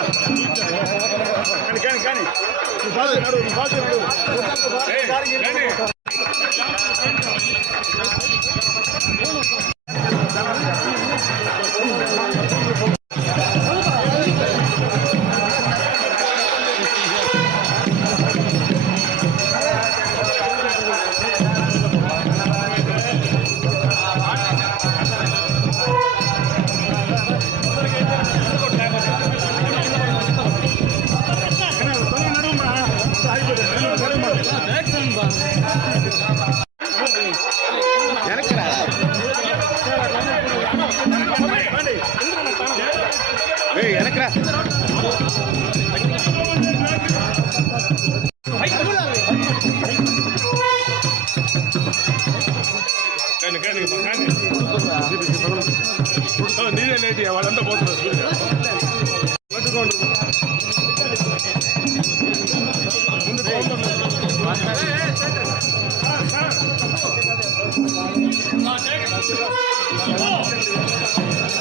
కానీ కానీ కానీ. నువ్వు బాధ నడు எனக்குறா கேளுங்க கேளுங்க வளர்ந்த போத்துறது 来来来三二三四五六七八